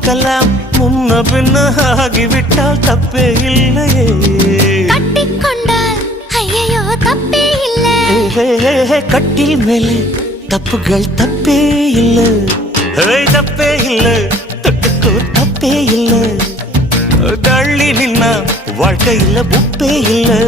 பார்க்கலாம் முன்ன பின்ன ஆகிவிட்டால் தப்பே இல்லையே கட்டிக்கொண்டால் ஐயோ தப்பே இல்லை கட்டில் மேலே தப்புகள் தப்பே இல்லை தப்பே இல்லை தொட்டுக்கோ தப்பே இல்லை தள்ளி நின்னா வாழ்க்கையில் உப்பே இல்லை